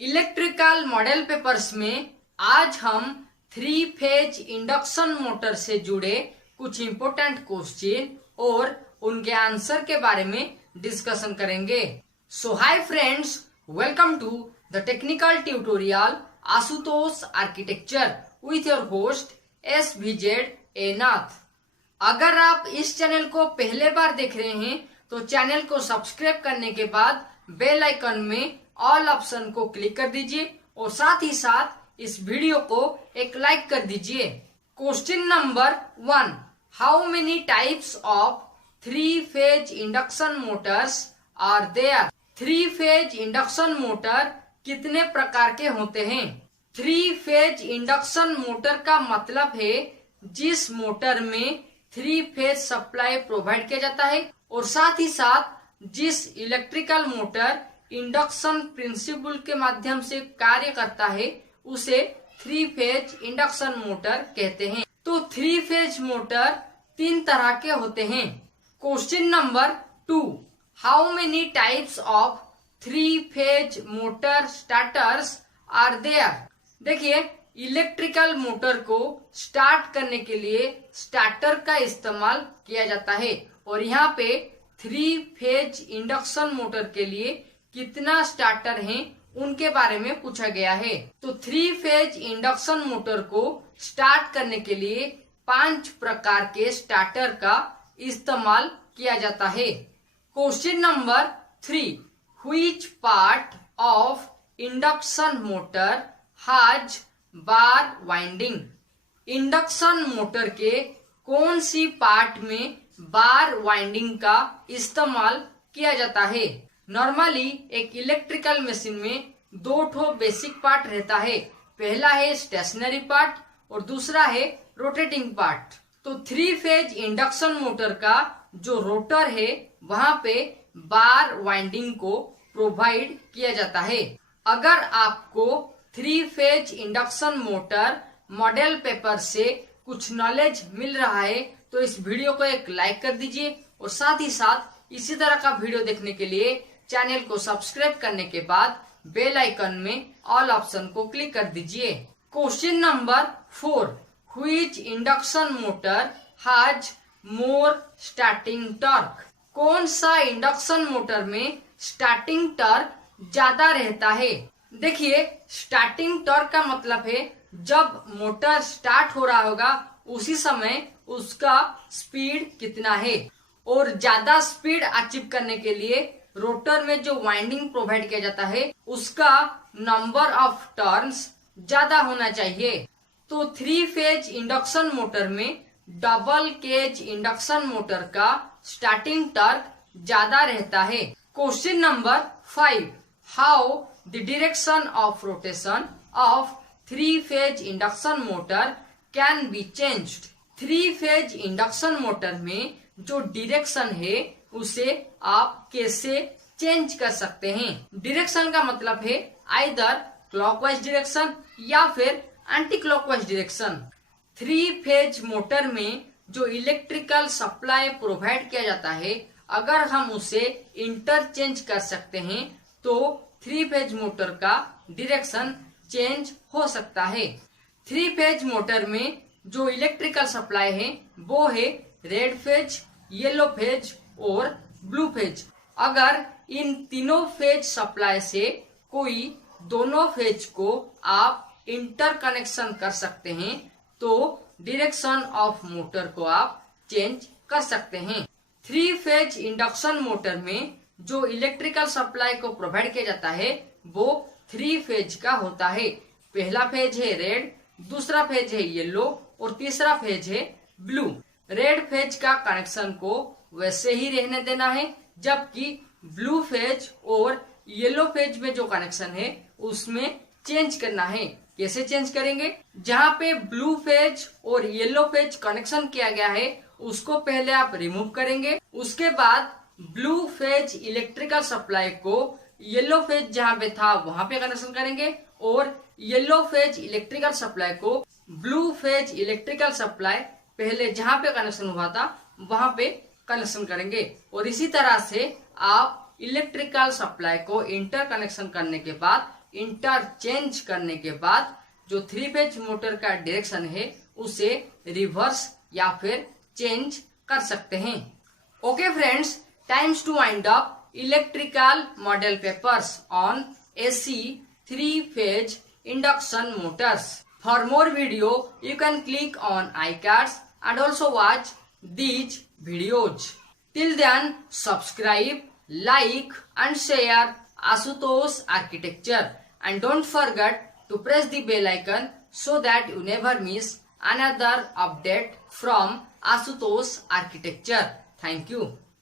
Electrical model papers में आज हम 3 फेज इंडक्शन मोटर से जुड़े कुछ इम्पोर्टेंट क्वेश्चन और उनके आंसर के बारे में डिस्कशन करेंगे। So hi friends, welcome to the technical tutorial Ashutosh architecture with your host SVZ Nath. अगर आप इस चैनल को पहले बार देख रहे हैं तो चैनल को सब्सक्राइब करने के बाद बेल आइकन में ऑल ऑप्शन को क्लिक कर दीजिए और साथ ही साथ इस वीडियो को एक लाइक कर दीजिए। Question number 1, how many types of 3 phase induction motors are there? 3 phase induction motor कितने प्रकार के होते हैं? 3 फेज इंडक्शन मोटर का मतलब है जिस मोटर में 3 फेज सप्लाई प्रोवाइड किया जाता है और साथ ही साथ जिस इलेक्ट्रिकल मोटर इंडक्शन प्रिंसिपल के माध्यम से कार्य करता है उसे 3 फेज इंडक्शन मोटर कहते हैं। तो 3 फेज मोटर 3 तरह के होते हैं। Question number 2, how many types of 3 phase motor starters are there? देखिए, इलेक्ट्रिकल मोटर को स्टार्ट करने के लिए स्टार्टर का इस्तेमाल किया जाता है और यहाँ पे 3 फेज इंडक्शन मोटर के लिए कितना स्टार्टर हैं उनके बारे में पूछा गया है। तो 3 फेज इंडक्शन मोटर को स्टार्ट करने के लिए 5 प्रकार के स्टार्टर का इस्तेमाल किया जाता है। Question number 3, which part of induction motor has bar winding? Induction motor के कौन सी पार्ट में बार वाइंडिंग का इस्तेमाल किया जाता है? नॉर्मली एक इलेक्ट्रिकल मशीन में 2 बेसिक पार्ट रहता है। पहला है स्टेशनरी पार्ट और दूसरा है रोटेटिंग पार्ट। तो 3 फेज इंडक्शन मोटर का जो रोटर है वहां पे बार वाइंडिंग को प्रोवाइड किया जाता है। अगर आपको 3 phase induction motor model paper से कुछ नॉलेज मिल रहा है तो इस वीडियो को एक लाइक कर दीजिए और साथ ही साथ इसी तरह का वीडियो देखने के लिए चैनल को सब्सक्राइब करने के बाद बेल आइकन में ऑल ऑप्शन को क्लिक कर दीजिए। Question number 4, which induction motor has more starting torque? कौन सा इंडक्शन मोटर में स्टार्टिंग टॉर्क ज्यादा रहता है? देखिए, स्टार्टिंग टॉर्क का मतलब है जब मोटर स्टार्ट हो रहा होगा उसी समय उसका स्पीड कितना है और ज्यादा स्पीड अचीव करने के लिए रोटर में जो वाइंडिंग प्रोवाइड किया जाता है उसका नंबर ऑफ टर्न्स ज्यादा होना चाहिए। तो 3 फेज इंडक्शन मोटर में डबल केज इंडक्शन मोटर का स्टार्टिंग टॉर्क ज्यादा रहता है। Question number 5, how the direction of rotation of 3 phase induction motor can be changed? 3 phase induction motor में जो डायरेक्शन है उसे आप कैसे चेंज कर सकते हैं? डायरेक्शन का मतलब है आइदर क्लॉकवाइज डायरेक्शन या फिर anti clockwise direction. 3 phase motor में जो इलेक्ट्रिकल सप्लाई प्रोवाइड किया जाता है अगर हम उसे इंटरचेंज कर सकते हैं तो 3 फेज मोटर का डायरेक्शन चेंज हो सकता है। 3 फेज मोटर में जो इलेक्ट्रिकल सप्लाई है वो है रेड फेज, येलो फेज और ब्लू फेज। अगर इन तीनों फेज सप्लाई से कोई दोनों फेज को आप इंटर कनेक्शन कर सकते हैं तो डायरेक्शन ऑफ मोटर को आप चेंज कर सकते हैं। 3 फेज इंडक्शन मोटर में जो इलेक्ट्रिकल सप्लाई को प्रोवाइड किया जाता है वो 3 फेज का होता है। पहला फेज है रेड, दूसरा फेज है येलो और तीसरा फेज है ब्लू। रेड फेज का कनेक्शन को वैसे ही रहने देना है जबकि ब्लू फेज और येलो फेज में जो कनेक्शन है उसमें चेंज करना है। कैसे चेंज करेंगे? जहाँ पे ब्लू फेज और येलो फेज कनेक्शन किया गया है उसको पहले आप रिमूव करेंगे, उसके बाद ब्लू फेज इलेक्ट्रिकल सप्लाई को येलो फेज जहाँ पे था वहां पे कनेक्शन करेंगे और येलो फेज इलेक्ट्रिकल सप्लाई को ब्लू फेज इलेक्ट्रिकल सप्लाई पहले जहाँ पे कनेक्शन हुआ था वहां पे कनेक्शन करेंगे और इसी तरह से आप इलेक्ट्रिकल सप्लाई को इंटर कनेक्शन करने के बाद इंटरचेंज करने के बाद जो 3 फेज मोटर का डायरेक्शन है उसे रिवर्स या फिर चेंज कर सकते हैं। Okay friends, times to wind up electrical model papers on AC 3-phase induction motors. For more video, you can click on iCards and also watch these videos. Till then, subscribe, like and share Ashutosh Architecture, and don't forget to press the bell icon so that you never miss another update from Ashutosh Architecture. Thank you.